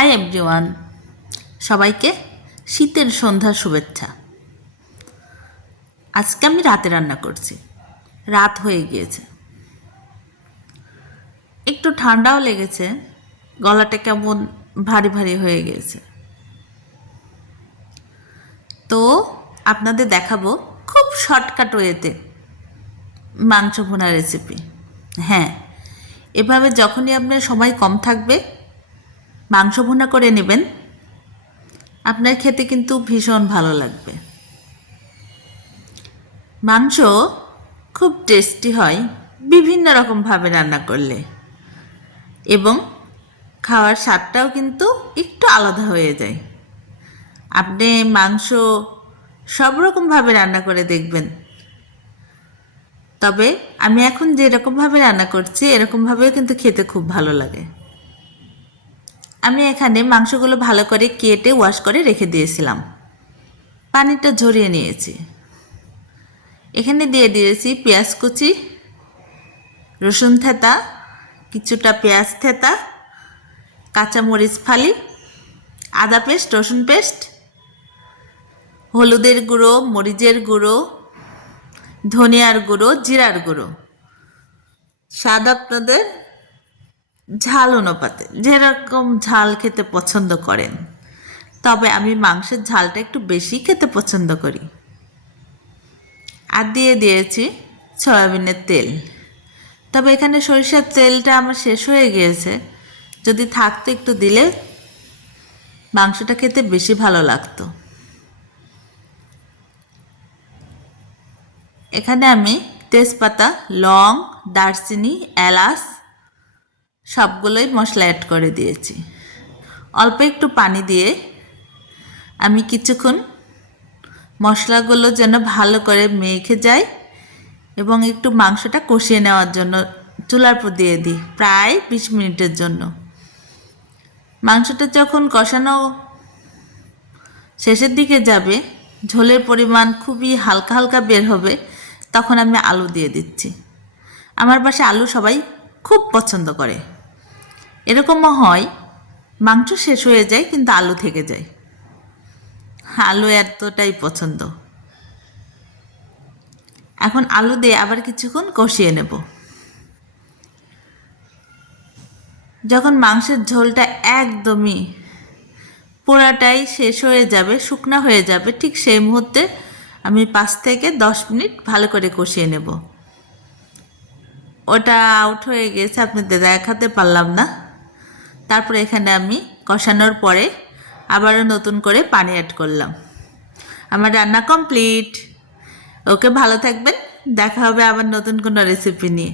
Hi everyone, সবাইকে শীতের সন্ধ্যার শুভেচ্ছা। আজকে আমি রাতে রান্না করছি। রাত হয়ে গিয়েছে, একটু ঠান্ডাও লেগেছে, গলাটা কেমন ভারী ভারী হয়ে গিয়েছে। তো আপনাদের দেখাবো খুব শর্টকাট ওয়েতে মাংস ভুনা রেসিপি। হ্যাঁ, এভাবে যখনই আপনার সময় কম থাকবে মাংস ভুনা করে নেবেন, আপনার খেতে কিন্তু ভীষণ ভালো লাগবে। মাংস খুব টেস্টি হয় বিভিন্ন রকমভাবে রান্না করলে, এবং খাওয়ার স্বাদটাও কিন্তু একটু আলাদা হয়ে যায়। আপনি মাংস সব রকমভাবে রান্না করে দেখবেন, তবে আমি এখন যেরকমভাবে রান্না করছি এরকমভাবেও কিন্তু খেতে খুব ভালো লাগে। আমি এখানে মাংসগুলো ভালো করে কেটে ওয়াশ করে রেখে দিয়েছিলাম, পানিটা ঝরিয়ে নিয়েছি। এখানে দিয়ে দিয়েছি পেঁয়াজ কুচি, রসুন থেঁতা, কিছুটা পেঁয়াজ থেঁতা, কাঁচামরিচ ফালি, আদা পেস্ট, রসুন পেস্ট, হলুদের গুঁড়ো, মরিচের গুঁড়ো, ধনিয়ার গুঁড়ো, জিরার গুঁড়ো। স্বাদ আপনাদের ঝাল অনুপাতে, যেরকম ঝাল খেতে পছন্দ করেন, তবে আমি মাংসের ঝালটা একটু বেশি খেতে পছন্দ করি। আর দিয়ে দিয়েছি সয়াবিনের তেল, তবে এখানে সরিষার তেলটা আমার শেষ হয়ে গিয়েছে, যদি থাকতো একটু দিলে মাংসটা খেতে বেশি ভালো লাগতো। এখানে আমি তেজপাতা, লং, দারচিনি, এলাচ সবগুলোই মশলা অ্যাড করে দিয়েছি। অল্প একটু পানি দিয়ে আমি কিছুক্ষণ মশলাগুলো যেন ভালো করে মেখে যায় এবং একটু মাংসটা কষিয়ে নেওয়ার জন্য চুলার উপর দিয়ে দিই প্রায় 20 মিনিটের জন্য। মাংসটা যখন কষানো শেষের দিকে যাবে, ঝোলের পরিমাণ খুবই হালকা হালকা বের হবে, তখন আমি আলু দিয়ে দিচ্ছি। আমার বাসায় আলু সবাই খুব পছন্দ করে। এরকমও হয় মাংস শেষ হয়ে যায় কিন্তু আলু থেকে যায়, আলু এতটাই পছন্দ। এখন আলু দিয়ে আবার কিছুক্ষণ কষিয়ে নেব। যখন মাংসের ঝোলটা একদমই পোড়াটাই শেষ হয়ে যাবে, শুকনো হয়ে যাবে, ঠিক সেই মুহূর্তে আমি 5 থেকে 10 মিনিট ভালো করে কষিয়ে নেব। ওটা আউট হয়ে গেছে, আপনাদের দেখাতে পারলাম না। তারপরে এখানে আমি কষানোর পরে আবারও নতুন করে পানি অ্যাড করলাম। আমার রান্না কমপ্লিট। ওকে, ভালো থাকবেন, দেখা হবে আবার নতুন কোনো রেসিপি নিয়ে।